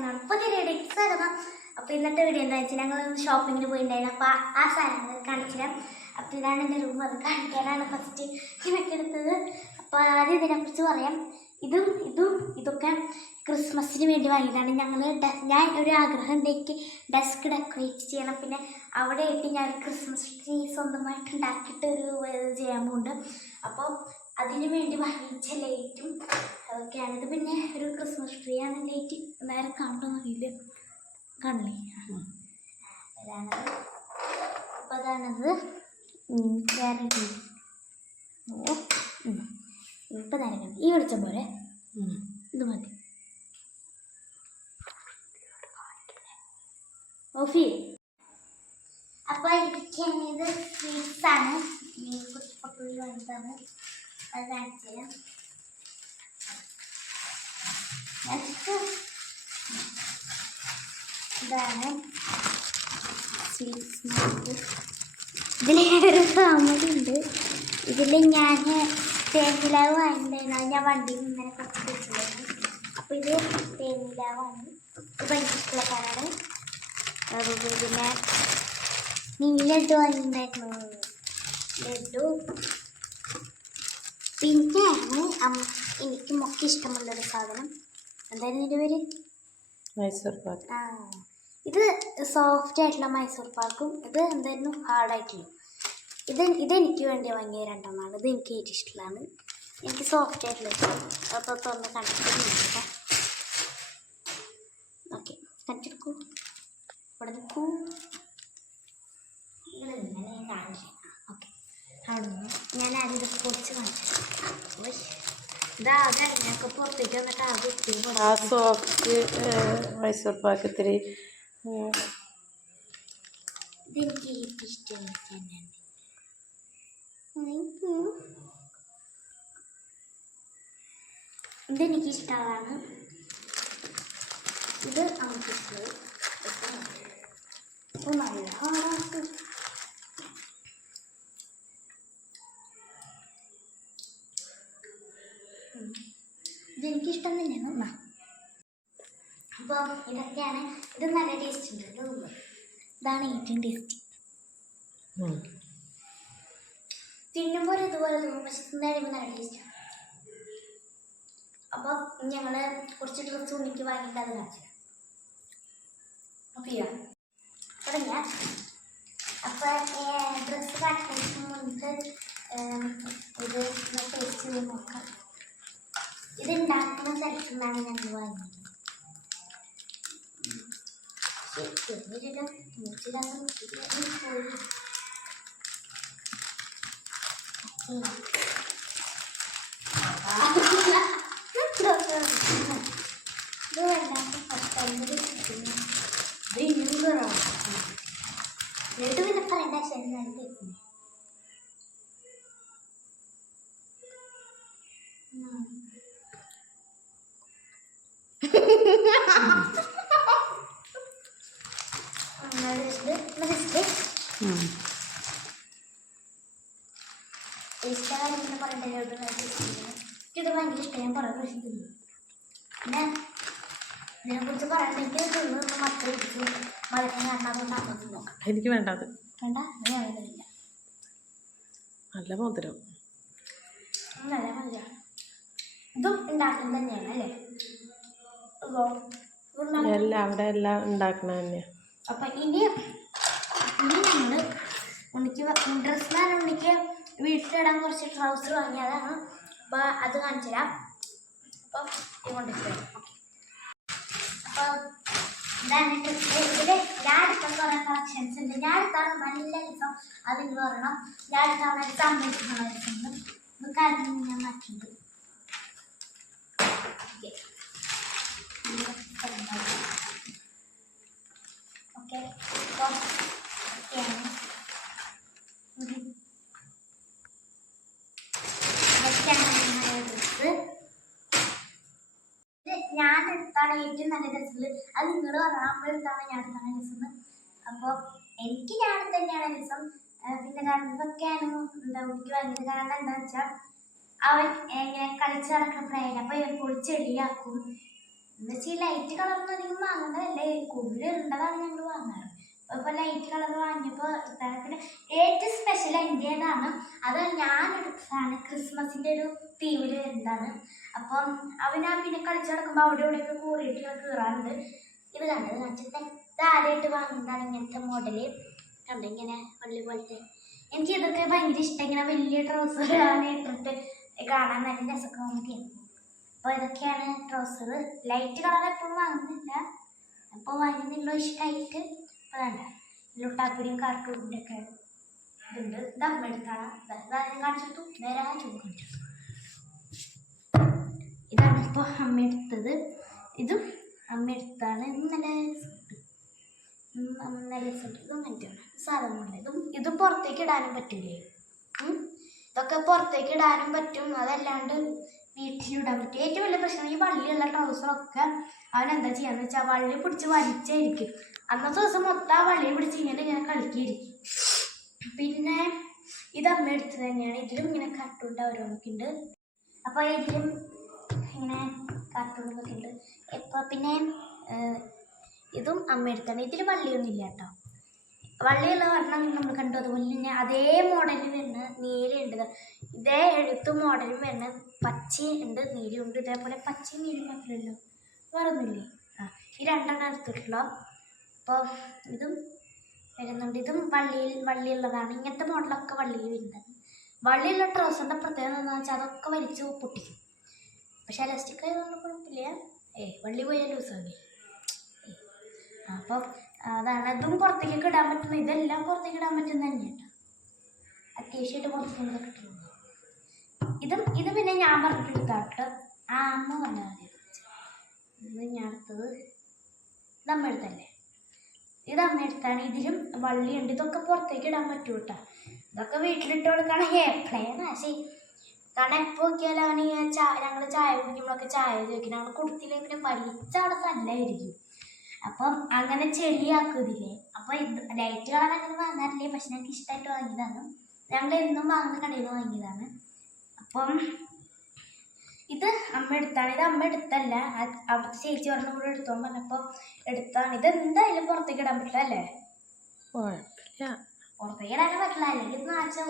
എല്ലാവർക്കും പുതിയ വീഡിയോയ്ക്ക് സ്വാഗതം. അപ്പോൾ ഇന്നത്തെ വീഡിയോ എന്താ വെച്ചാൽ ഞങ്ങൾ ഷോപ്പിങ്ങിന് പോയിട്ടുണ്ടായിരുന്നു. അപ്പോൾ ആ സാധനങ്ങൾ കാണിച്ചുതരാം. അപ്പോൾ ഇതാണ് എൻ്റെ റൂം. അത് കാണിക്കാനാണ് ഫസ്റ്റ് ഇതൊക്കെ എടുത്തത്. അപ്പോൾ ആദ്യം ഇതിനെക്കുറിച്ച് പറയാം. ഇതൊക്കെ ക്രിസ്മസിന് വേണ്ടി വാങ്ങിയതാണ്. ഞാൻ ഒരു ആഗ്രഹം ഉണ്ടെങ്കിൽ ഡെസ്ക് ഡെക്കറേറ്റ് ചെയ്യണം. പിന്നെ അവിടെ ആയിട്ട് ഞാൻ ക്രിസ്മസ് ട്രീ സ്വന്തമായിട്ട് ഉണ്ടാക്കിയിട്ട് ഒരു ചെയ്യാൻ പോകുന്നുണ്ട്. അപ്പോൾ അതിന് വേണ്ടി വാങ്ങിച്ച ലൈറ്റും അതൊക്കെയാണിത്. പിന്നെ ഒരു ക്രിസ്മസ് ട്രീ ആണ്. ലൈറ്റ് നേരെ കാണണമെന്നറിയില്ല, കാണില്ലേ? അതാണത്. അപ്പോൾ അതാണത്. വേറെ ഇപ്പം നേരെ കണ്ടു. ഈ വെളിച്ചം പോലെ ഇത് മതി. ഓഫി. അപ്പോൾ ഇത് സ്വീറ്റ്സാണ്. പൊട്ടുള്ളി വലുതാണ്. അത് കാണിച്ചു തരാം. ഇതാണ് സ്വീറ്റ്സ്. ഇതിലൊരു കോമഡി ഉണ്ട്. ഇതിൽ ഞാൻ തേനിലാവ് വാങ്ങിയിട്ടുണ്ടായിരുന്നു. ഞാൻ വണ്ടിയിൽ ഇങ്ങനെ കുറച്ച് വെച്ചിട്ടുണ്ടായിരുന്നു. അപ്പോൾ ഇത് തേനിലാവാണ്. ഇത് ഭയങ്കര ഇഷ്ടമുള്ള കാറാണ്. അതുപോലെ പിന്നെ ലഡു വാങ്ങിയിട്ടുണ്ടായിരുന്നു. ലഡു പിന്നെ എനിക്ക് മൊക്കെ ഇഷ്ടമുള്ളൊരു സാധനം എന്തായിരുന്നു ഇതിൻ്റെ പേര്? മൈസൂർ പാക്ക്. ഇത് സോഫ്റ്റ് ആയിട്ടുള്ള മൈസൂർ പാക്കും ഇത് എന്തായിരുന്നു ഹാർഡായിട്ടുള്ള. ഇതെനിക്ക് വേണ്ടി വാങ്ങിയ രണ്ടെണ്ണമാണ്. ഇത് എനിക്ക് ഏറ്റവും ഇഷ്ടമുള്ളതാണ്. എനിക്ക് സോഫ്റ്റ് ആയിട്ടുള്ള അപ്പോൾ തുറന്ന് കണ്ടിട്ട് ഓക്കെ കണ്ടിട്ടെടുക്കൂ. ഇവിടെ നിൽക്കൂ. ഇങ്ങനെ കാണില്ല. ഓക്കെ അവിടെ നിന്ന് ഞാൻ ആദ്യം ഇത് പൊടിച്ച് കാണിച്ചു. ഇതാകെ പുറത്തേക്ക് വന്നിട്ട് ആദ്യം ആ സോഫ്റ്റ് മൈസൂർ പാക്ക് ഇത്തിരി ഇതെനിക്ക് ഏറ്റവും ഇഷ്ടമുള്ള തന്നെയാണ്. ഇതെനിക്ക് ഇഷ്ടമാണ്. ഇത് നമുക്ക് ഇഷ്ടമുള്ളത്. അപ്പോൾ നല്ല ഹാർഡാണ്. ഇതെനിക്കിഷ്ടം തന്നെയാണ്. അപ്പോൾ ഇതൊക്കെയാണ്. ഇത് നല്ല ടേസ്റ്റ് ഉണ്ട്. ഇതാണ് ഏറ്റവും ടേസ്റ്റ്. തിന്നുമ്പോൾ ഇതുപോലെ തോന്നും, പക്ഷെ തിന്നു കഴിയുമ്പോൾ നല്ല ടേസ്റ്റാണ്. അപ്പോൾ ഞങ്ങൾ കുറച്ച് ഡ്രസ്സ് ഉണ്ണിക്ക് വാങ്ങിയിട്ട് അത് കാണിച്ചു ഓക്കെ തുടങ്ങിയ. അപ്പോൾ ഡ്രസ്സ് കാണിക്കുന്നതിന് മുൻപ് ഇത് ടേസ്റ്റ് ചെയ്ത് നോക്കാം. ഇത് ഉണ്ടാക്കുന്ന സ്ഥലത്തു നിന്നാണ് ഞങ്ങൾ വാങ്ങിയത്. ലഡുവിനെ പറയേണ്ട ശരിയാണ്. ഇഷ്ടകാര്യം പറയേണ്ട ലഡു ഇത് ഭയങ്കര ഇഷ്ടം. ഞാൻ പറയാൻ പ്രശ്നത്തില്ല. പിന്നെ ഇതിനെക്കുറിച്ച് പറയണമെങ്കിൽ തിന്ന് മറ്റേ മധുരം കണ്ടാകുണ്ടാക്കുന്നത് നോക്കാം. എനിക്ക് വേണ്ടത് വേണ്ട. അത് വേണ്ടതില്ല. നല്ല മധുരം. നല്ല മധുരം. ഇതും ഉണ്ടാക്കുന്നത് തന്നെയാണ് അല്ലേ? എല്ലാം അവിടെ എല്ലാം ഉണ്ടാക്കണ തന്നെയാണ്. അപ്പം ഇനി ഞങ്ങൾ ഉണ്ണിക്ക് ഡ്രസ്സിനാണ് ഉണ്ണിക്ക് വീട്ടിലിടാൻ കുറച്ച് ട്രൗസർ വാങ്ങിയതാണ്. അപ്പോൾ അത് കാണിച്ചു തരാം. അപ്പം ഇത് കൊണ്ടിട്ട് അപ്പോൾ ഇതാണ് ഇതിൽ ഞാൻ എടുത്ത കുറേ കളക്ഷൻസ് ഉണ്ട്. ഞാൻ എടുത്താണ് നല്ല രസം. അതിന് പറയണം ഞാൻ എടുത്താണ് ഒരു സംഭവിച്ചിട്ടുള്ള രസമുണ്ട്. ഇത് കാര്യം ഞാൻ മാറ്റുന്നുണ്ട്. ഓക്കെ അപ്പോൾ ഓക്കെയാണ്. ഞാൻ എടുത്താണ് ഏറ്റവും നല്ല രസം. അത് നിങ്ങൾ പറഞ്ഞാൽ നമ്മളെടുത്താണ് ഞാൻ എടുത്താണ് രസം. അപ്പോൾ എനിക്ക് ഞാൻ തന്നെയാണ് രസം. പിന്നെ കാരണം ഇതൊക്കെയാണ് എന്താ എനിക്ക് ഭയങ്കര കാരണം എന്താണെന്ന് വെച്ചാൽ അവൻ ഇങ്ങനെ കളിച്ച് നടക്കുന്ന പ്രായം. അപ്പോൾ പൊളിച്ചെടിയാക്കും. എന്ന് വെച്ചാൽ ലൈറ്റ് കളറൊന്നും അധികം വാങ്ങുന്നതല്ലേ, കൂടുതൽ ഉണ്ടതാണ് ഞങ്ങൾ വാങ്ങാറ്. ഇപ്പോൾ ലൈറ്റ് കളർ വാങ്ങിയപ്പോൾ എടുത്താണ്. പിന്നെ ഏറ്റവും സ്പെഷ്യൽ എൻ്റേതാണ്, അത് ഞാൻ എടുത്തതാണ്. ക്രിസ്മസിൻ്റെ ഒരു തീമിൽ വരുന്നതാണ്. അപ്പം അവനാ പിന്നെ കളിച്ചു നടക്കുമ്പോൾ അവിടെ ഇവിടെയൊക്കെ കൂറിയിട്ട് കീറാറുണ്ട്. ഇത് കണ്ടത് കാണിച്ചിട്ട് ഇത് ആദ്യമായിട്ട് വാങ്ങുന്നതാണ് ഇങ്ങനത്തെ മോഡല്. കണ്ട് ഇങ്ങനെ വള്ളി പോലത്തെ. എനിക്ക് ഇതൊക്കെ ഭയങ്കര ഇഷ്ടം, ഇങ്ങനെ വലിയ ട്രൗസർ ഇട്ടിട്ട് കാണാൻ നല്ല രസമൊക്കെ നോക്കിയാണ്. അപ്പോൾ ഇതൊക്കെയാണ് ട്രൗസർ. ലൈറ്റ് കളർ എപ്പോഴും വാങ്ങുന്നില്ല, അപ്പോൾ വാങ്ങുന്നില്ല ഇഷ്ടമായിട്ട്. അപ്പോൾ വേണ്ട ലുട്ടാപ്പിടിയും കാർട്ടൂണിൻ്റെ ഒക്കെ ഇതുണ്ട്. ഇത് അമ്മ എടുത്താണ്, കാണിച്ചിട്ടു നേരെ ചൂട് കാണിച്ചു. ഇതാണ് ഇപ്പോൾ അമ്മ എടുത്തത്. ഇതും അമ്മ എടുത്താണ്. നല്ല രസമുണ്ട്. ഇതും മറ്റാണ് സാധനമുണ്ട്. ഇതും പുറത്തേക്ക് ഇടാനും പറ്റില്ലേ? ഇതൊക്കെ പുറത്തേക്ക് ഇടാനും പറ്റും, അതല്ലാണ്ട് വീട്ടിലിടാൻ പറ്റും. ഏറ്റവും വലിയ പ്രശ്നം ഈ വള്ളിയുള്ള ട്രൗസറൊക്കെ അവനെന്താ ചെയ്യാന്ന് വെച്ചാൽ വള്ളി പിടിച്ച് വലിച്ചായിരിക്കും. അന്നത്തെ ദിവസം മൊത്തം ആ വള്ളിയെ പിടിച്ച് ഇങ്ങനെ കളിക്കായിരിക്കും. പിന്നെ ഇത് അമ്മ എടുത്തത് തന്നെയാണ്. ഇതിലും ഇങ്ങനെ കാർട്ടൂണിൻ്റെ ഓരോന്നൊക്കെ ഉണ്ട്. അപ്പോൾ ഇതിലും ഇങ്ങനെ കാർട്ടൂണൊക്കെ ഉണ്ട്. ഇപ്പോൾ പിന്നെ ഇതും അമ്മ എടുത്താണ്. ഇതിൽ വള്ളിയൊന്നും ഇല്ല കേട്ടോ. വള്ളിയുള്ള വർണ്ണം നമ്മൾ കണ്ടു. അതുപോലെ തന്നെ അതേ മോഡലിൽ വരുന്ന നീലയുണ്ട്, ഇതേ എഴുത്ത് മോഡലിൽ വരുന്ന പച്ചയുണ്ട്, നീലയുണ്ട്. ഇതേപോലെ പച്ചയും നീലും മാത്രമല്ലോ, വേറൊന്നുമില്ലേ? ഈ രണ്ടെണ്ണം എടുത്തിട്ടുള്ളൂ. അപ്പോൾ ഇതും വരുന്നുണ്ട്. ഇതും വള്ളിയുള്ളതാണ്. ഇങ്ങനത്തെ മോഡലൊക്കെ വള്ളിയിൽ വരുന്നത്. വള്ളിയുള്ള ട്രൗസറിൻ്റെ പ്രത്യേകത എന്താണെന്ന് വെച്ചാൽ അതൊക്കെ വലിച്ച് പൊട്ടിക്കും. പക്ഷേ ഇലാസ്റ്റിക് ആയതുകൊണ്ട് കുഴപ്പമില്ല. വള്ളി പോയാൽ ലൂസാകി. അപ്പം അതാണ്. ഇതും പുറത്തേക്കൊക്കെ ഇടാൻ പറ്റുന്ന, ഇതെല്ലാം പുറത്തേക്ക് ഇടാൻ പറ്റുന്ന തന്നെയാണ്. അത്യാവശ്യമായിട്ട് പുറത്തേക്ക് കിട്ടുന്നത്. ഇത് പിന്നെ ഞാൻ പറഞ്ഞിട്ട് എടുത്താട്ട് അമ്മ പറഞ്ഞാൽ മതി. ഇത് ഞാൻ എടുത്തത്. ഇത് അമ്മ എടുത്തല്ലേ? ഇത് അമ്മ എടുത്താണ്. ഇതിലും വള്ളിയുണ്ട്. ഇതൊക്കെ പുറത്തേക്ക് ഇടാൻ പറ്റൂ കേട്ടോ. ഇതൊക്കെ വീട്ടിലിട്ട് കൊടുക്കുകയാണെങ്കിൽ എപ്പോഴേന്നാ ശരി. കാരണം എപ്പോൾ നോക്കിയാലും അവന് ഞങ്ങൾ ചായ കുടിക്കുമ്പോഴൊക്കെ ചായ ചോദിക്കും. ഞങ്ങൾ കൊടുത്തില്ലെങ്കിൽ പിന്നെ വലിച്ചവിടെ തല്ലായിരിക്കും. അപ്പം അങ്ങനെ ചെളിയാക്കുന്നില്ലേ. അപ്പോൾ ഇത് ലൈറ്റ് കളർ അങ്ങനെ വാങ്ങാറില്ലേ, പക്ഷെ ഞങ്ങൾക്ക് ഇഷ്ടമായിട്ട് വാങ്ങിയതാണ്. ഞങ്ങൾ എന്നും വാങ്ങുന്ന കടയിൽ നിന്ന് വാങ്ങിയതാണ്. അപ്പം ഇത് അമ്മ എടുത്താണ്. ഇത് അമ്മ എടുത്തല്ല, അവിടുത്തെ ചേച്ചി പറഞ്ഞ കൂടെ എടുത്തോണ്ട് പറഞ്ഞപ്പോൾ എടുത്താണ്. ഇത് എന്തായാലും പുറത്തേക്ക് ഇടാൻ പറ്റില്ല അല്ലേ? പുറത്തേക്ക് ഇടാൻ പറ്റില്ല, അല്ലെങ്കിൽ ഇത് നാശം.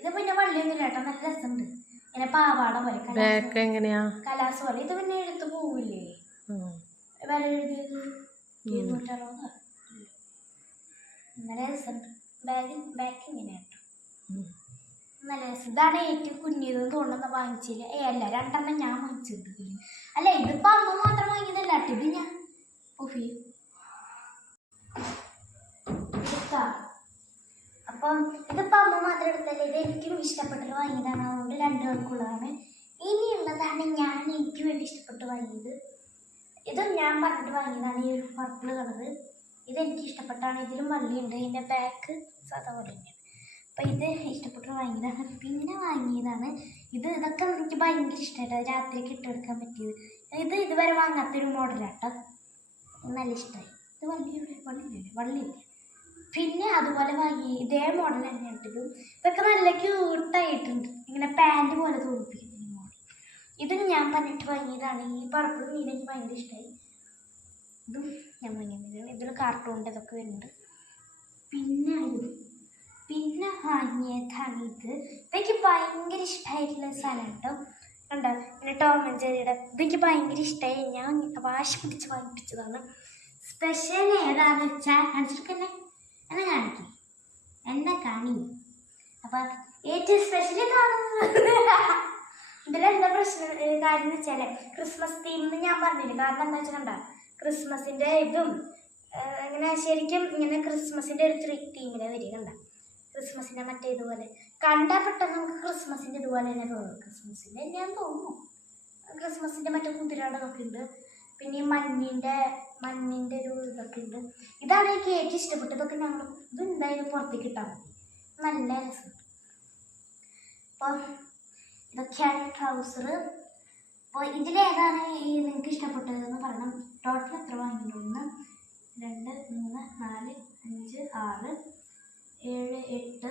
ഇത് പിന്നെ വള്ളിയൊന്നുമില്ല കേട്ടോ, നല്ല രസമുണ്ട്. ഇങ്ങനെ പാവാട പോലെ കലാസ് പോലെ. ഇത് പിന്നെ എടുത്ത് പോവില്ലേ? വില എഴുതിയത് 260. നല്ല രസമുണ്ട്. ബാക്ക് ഇങ്ങനെയാണ് കേട്ടോ, നല്ല രസം. ഇതാണ് ഏറ്റവും കുഞ്ഞിതെന്ന് തോന്നുന്ന വാങ്ങിച്ചില്ല. അല്ല, 2 ഞാൻ വാങ്ങിച്ചിട്ടുണ്ട്. അല്ല, ഇതിപ്പോൾ അമ്മ മാത്രം വാങ്ങിയതല്ല കേട്ടോ, ഇത് ഞാൻ അപ്പം ഇതിപ്പോൾ അമ്മ മാത്രം എടുത്തല്ലേ. ഇത് എനിക്കും ഇഷ്ടപ്പെട്ടിട്ട് വാങ്ങിയതാണ്, അതുകൊണ്ട് 2 പേർക്കുള്ളതാണ്. ഇനിയുള്ളതാണ് ഞാൻ എനിക്ക് വേണ്ടി ഇഷ്ടപ്പെട്ട് വാങ്ങിയത്. ഇതും ഞാൻ പറഞ്ഞിട്ട് വാങ്ങിയതാണ്, ഈ ഒരു പർപ്പിൾ കളറ്. ഇതെനിക്ക് ഇഷ്ടപ്പെട്ടാണ്. ഇതിലും വള്ളിയുണ്ട്. ഇതിൻ്റെ ബാക്ക് സാധാ പോലെ തന്നെയാണ്. അപ്പം ഇത് ഇഷ്ടപ്പെട്ട് വാങ്ങിയതാണ്. പിന്നെ വാങ്ങിയതാണ് ഇതൊക്കെ എനിക്ക് ഭയങ്കര ഇഷ്ടമായിട്ടാണ് രാത്രിക്ക് ഇട്ടെടുക്കാൻ പറ്റിയത്. ഇതുവരെ വാങ്ങാത്തൊരു മോഡലാട്ടോ, നല്ല ഇഷ്ടമായി. ഇത് വള്ളിയില്ല. പിന്നെ അതുപോലെ വാങ്ങി ഇതേ മോഡൽ തന്നെയാണ് ഇതും. ഇതൊക്കെ നല്ല ക്യൂട്ടായിട്ടുണ്ട്, ഇങ്ങനെ പാൻറ് പോലെ തോന്നിപ്പിക്കുന്നു ഈ മോഡൽ. ഇതും ഞാൻ പറഞ്ഞിട്ട് വാങ്ങിയതാണ്. ഈ പർപ്പിൾ നീല എനിക്ക് ഭയങ്കര ഇഷ്ടമായി. ഇതും ഞാൻ വാങ്ങിയതാണ്. ഇതിൽ കാർട്ടൂണിൻ്റെ ഇതൊക്കെ വരുന്നുണ്ട്. പിന്നെ വാങ്ങിയതാണ് ഇത്. ഇതെനിക്ക് ഭയങ്കര ഇഷ്ടമായിട്ടുള്ള സാധനം കേട്ടോ. കണ്ടോ, പിന്നെ ടോം ആൻഡ് ജെറിയുടെ ഇതെനിക്ക് ഭയങ്കര ഇഷ്ടമായി. ഞാൻ വാശി പിടിച്ച് വാങ്ങിപ്പിച്ചതാണ്. സ്പെഷ്യൽ ഏതാണെന്ന് വെച്ചാൽ കാണിച്ചിട്ട് എന്നെ കാണിക്കും, എന്നെ കാണി. അപ്പം ഏറ്റവും സ്പെഷ്യൽ കാണുന്നത് ഇതിലെന്താ കാര്യം എന്ന് വെച്ചാൽ ക്രിസ്മസ് തീം ഞാൻ പറഞ്ഞില്ല. കാരണം എന്താ വെച്ചാൽ കണ്ട ക്രിസ്മസിൻ്റെ ഇതും ഇങ്ങനെ ശരിക്കും ഇങ്ങനെ ക്രിസ്മസിൻ്റെ ഒരു തീമിലെ വരിക. കണ്ട ക്രിസ്മസിൻ്റെ മറ്റേ ഇതുപോലെ കണ്ടാൽ പെട്ടെന്ന് നമുക്ക് ക്രിസ്മസിൻ്റെ ഇതുപോലെ തന്നെ തോന്നും. ക്രിസ്മസിൻ്റെ ഞാൻ തോന്നുന്നു. ക്രിസ്മസിൻ്റെ മറ്റേ കുതിരാടൊക്കെ ഉണ്ട്. പിന്നെ ഈ മഞ്ഞിൻ്റെ ഒരു ഇതൊക്കെ ഉണ്ട്. ഇതാണ് എനിക്ക് ഏറ്റവും ഇഷ്ടപ്പെട്ടത്. ഇതൊക്കെ ഞങ്ങൾ ഇതെന്തായാലും പുറത്തേക്ക് ഇട്ടാൽ മതി, നല്ല രസമുണ്ട്. അപ്പോൾ ഇതൊക്കെയാണ് ട്രൗസർ. അപ്പോൾ ഇതിലേതാണ് നിങ്ങൾക്ക് ഇഷ്ടപ്പെട്ടതെന്ന് പറയണം. ടോട്ടൽ എത്ര വാങ്ങിയിട്ടുണ്ട്? 1 2 3 4 5 6 7 8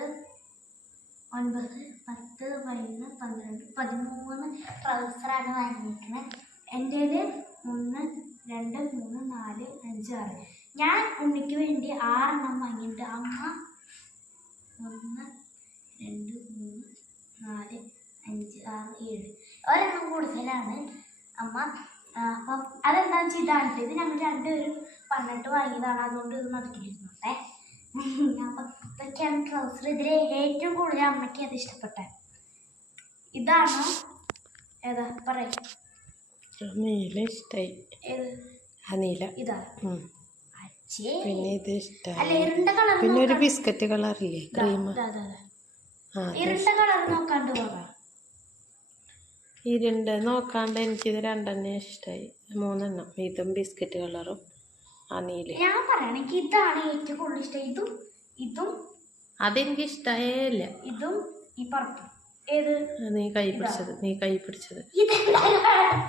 9 10 11 12 13 ട്രൗസറാണ് വാങ്ങിയിരിക്കുന്നത്. എൻ്റെ 1 4 5 6. ഞാൻ ഉണ്ണിക്ക് വേണ്ടി 6 എണ്ണം വാങ്ങിയിട്ട് അമ്മ 1 2 3 4 5 6 7 ഒരെണ്ണം കൂടുതലാണ് അമ്മ. അപ്പം അതെന്താണെന്ന് വെച്ചാൽ ഇതാണ്. ഇത് ഞങ്ങൾ രണ്ടുപേരും പറഞ്ഞിട്ട് വാങ്ങിയതാണ്. അതുകൊണ്ട് ഇത് നടക്കിയിരുന്നോട്ടെ. അപ്പം ഇതൊക്കെയാണ് ട്രൗസർ. ഇതിൽ ഏറ്റവും കൂടുതൽ അമ്മയ്ക്ക് അത് ഇഷ്ടപ്പെട്ടെ ഇതാണോ ഏതാ പറയും? നീല ഇഷ്ടായി. ഏത്? ആ നീല. ഇതാ. പിന്നെ ഇത് ഇഷ്ടമായി. അല്ല ഇരുണ്ട കളർ. പിന്നെ ഒരു ബിസ്ക്കറ്റ് കളറില്ലേ ക്രീം. ഇരുണ്ട കളർ നോക്കാണ്ട് പോകാം. ഇരുണ്ട് നോക്കാണ്ട് എനിക്കിത് 2 എണ്ണം ഇഷ്ടമായി. 3 എണ്ണം. ഇതും ബിസ്ക്കറ്റ് കളറും ആ നീല. ഞാൻ പറയണെങ്കിൽ ഇതാണ് ഏറ്റവും കൂടുതൽ ഇഷ്ടം. ഇതും അതെനിക്ക് ഇഷ്ടമായേ ഇല്ല. ഇതും ഈ പർപ്പിൾ. ഏത്? നീ കൈ പിടിച്ചത് ഇതെന്തായാലും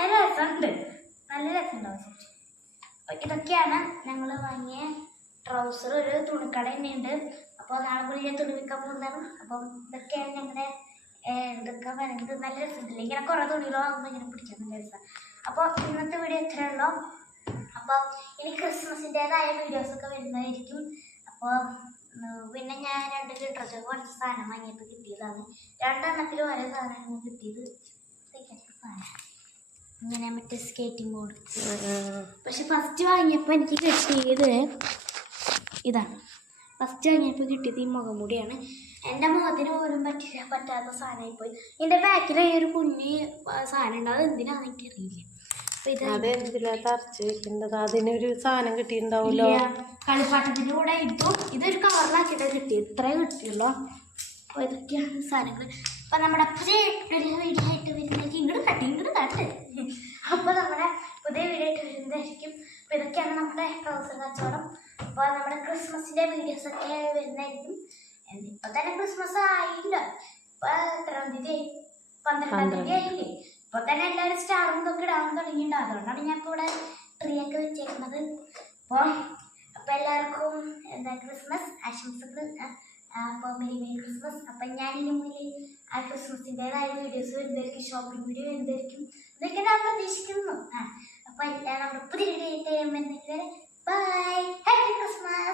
നല്ല രസമുണ്ട്. നല്ല രസമുണ്ടാവും. ഇതൊക്കെയാണ് ഞങ്ങൾ വാങ്ങിയ ട്രൗസർ. ഒരു തുണിക്കട തന്നെയുണ്ട്. അപ്പോൾ നാളെ കൂടി ഞാൻ തുണി വിൽക്കാൻ പോകുന്നതാണ്. അപ്പം ഇതൊക്കെയാണ് ഞങ്ങളുടെ ഇതൊക്കെ പറയുന്നത്. നല്ല രസമുണ്ടല്ലേ? ഇങ്ങനെ കുറേ തുണികൾ വാങ്ങുമ്പോൾ ഇങ്ങനെ പിടിക്കാൻ നല്ല രസമാണ്. അപ്പോൾ ഇന്നത്തെ വീഡിയോ ഇത്രയുള്ളൂ. അപ്പോൾ ഇനി ക്രിസ്മസിൻ്റെതായ വീഡിയോസൊക്കെ വരുന്നതായിരിക്കും. അപ്പോൾ പിന്നെ ഞാൻ 2 ലിറ്റർ കുറച്ച് സാധനം വാങ്ങിയപ്പോൾ കിട്ടിയതാണ്. 2 എണ്ണത്തിൽ ഓരോ സാധനങ്ങൾ കിട്ടിയത്. സാധനം ഇങ്ങനെ മറ്റേ സ്കേറ്റിംഗ് ബോർഡ്. പക്ഷെ ഫസ്റ്റ് വാങ്ങിയപ്പോൾ എനിക്ക് കിട്ടിയത് ഇതാണ്. ഫസ്റ്റ് വാങ്ങിയപ്പോൾ കിട്ടിയത് ഈ മുഖംമൂടിയാണ്. എൻ്റെ മുഖത്തിന് പോലും പറ്റാത്ത സാധനമായിപ്പോയി. ഇതിൻ്റെ ബാക്കിൽ ഒരു കുഞ്ഞ് സാധനം ഉണ്ട്. അത് എന്തിനാണെന്ന് എനിക്കറിയില്ല. അതിനൊരു സാധനം കിട്ടിയിട്ടുണ്ടാവുമല്ലോ. കളിപ്പാട്ടത്തിൻ്റെ കൂടെ ഇതൊരു കവറിലാക്കിയിട്ട് കിട്ടി. ഇത്രേ കിട്ടിയുള്ളൂ. അപ്പോൾ ഇതൊക്കെയാണ് സാധനങ്ങൾ. അപ്പം നമ്മുടെ പുതിയ വീഡിയോ ആയിട്ട് വരുന്നതായിരിക്കും. ഇങ്ങോട്ട് കാട്ട്. അപ്പോൾ നമ്മുടെ പുതിയ വീഡിയോ ആയിട്ട് വരുന്നതായിരിക്കും. അപ്പോൾ ഇതൊക്കെയാണ് നമ്മുടെ ട്രൗസർ കച്ചവടം. അപ്പോൾ നമ്മുടെ ക്രിസ്മസിൻ്റെ വീഡിയോസൊക്കെ വരുന്നതായിരിക്കും. ഇപ്പം തന്നെ ക്രിസ്മസ് ആയില്ല. ഇപ്പം എത്രാം തീയതി? 12-ാം തീയതി ആയില്ലേ? ഇപ്പോൾ തന്നെ എല്ലാവരും സ്റ്റാറും ഇതൊക്കെ ഇടാൻ തുടങ്ങിയിട്ടുണ്ട്. അതുകൊണ്ടാണ് ഞാൻ ഇപ്പോൾ ഇവിടെ ട്രീ ഒക്കെ വെച്ചേക്കുന്നത്. അപ്പോൾ എല്ലാവർക്കും ക്രിസ്മസ് ആശംസകൾ. അപ്പോൾ മെരി ക്രിസ്മസ്. അപ്പം ഞാനിനി മുന്നിൽ ആ ക്രിസ്മസിൻ്റെതായ വീഡിയോസ് വരുന്നതായിരിക്കും. ഷോപ്പിംഗ് വീഡിയോ വരുന്നതായിരിക്കും. ഇതൊക്കെ ഞാൻ പ്രതീക്ഷിക്കുന്നു. അപ്പോൾ എല്ലാം നമ്മുടെ പുതിയ വീഡിയോ ആയിട്ട് വരുന്നവരെ ബൈ. Happy Christmas.